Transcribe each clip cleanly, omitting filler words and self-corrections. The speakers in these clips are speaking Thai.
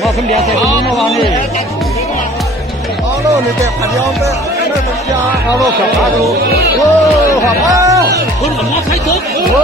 ว่าคนเดียวใส่คนนี้เมื่อวานนี้เอาโลนี่แกขัดยอมไปไม่สัญญาเอาโลขับมาดูโอ้ขับมาคนกับมอใช้ทุกโอ้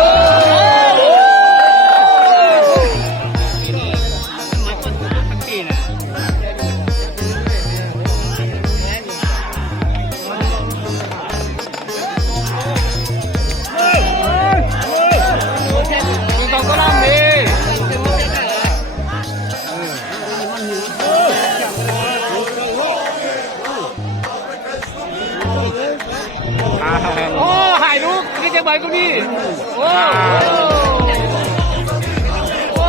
โอ้หายลูกนี่จะไปกูนี่โอ้โอ้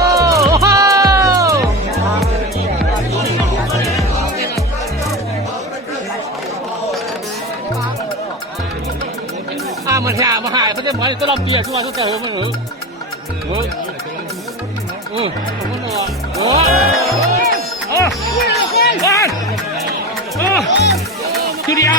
มันหามาหายเขาจะหมายตัวเราเปียกขึ้นมาตั้งแต่มันหรือมันหนวดจูเดีย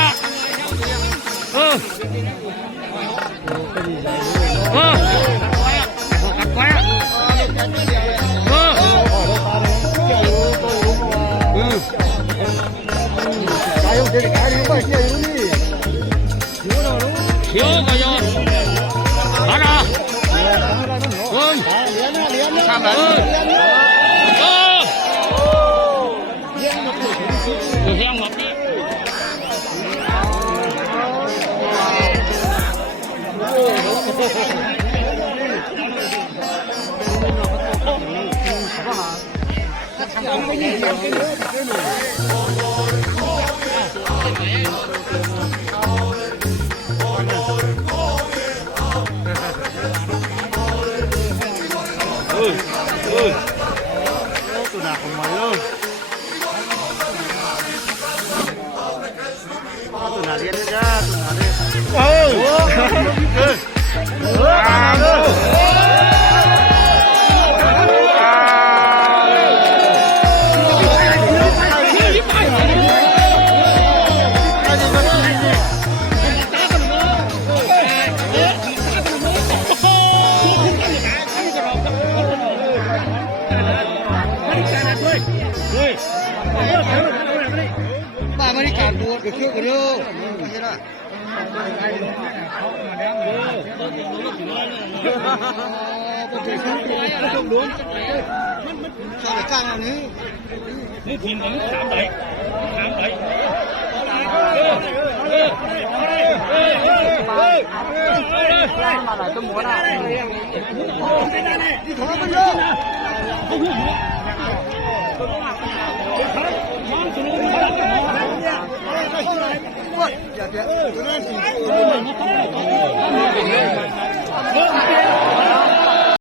ตัวหนักของมันเลยตัวหนักเรียนด้วยจ้าตัวหนักเลยป้าไม่ได้การดูดเกี่ยวกันเยอะไม่ใช่หรอข้าวกลางอันนี้นี่ทีมของสามใบมาหลายตัวหมูนะนี่ถอดมันเยอะอย่าเดี๋ยว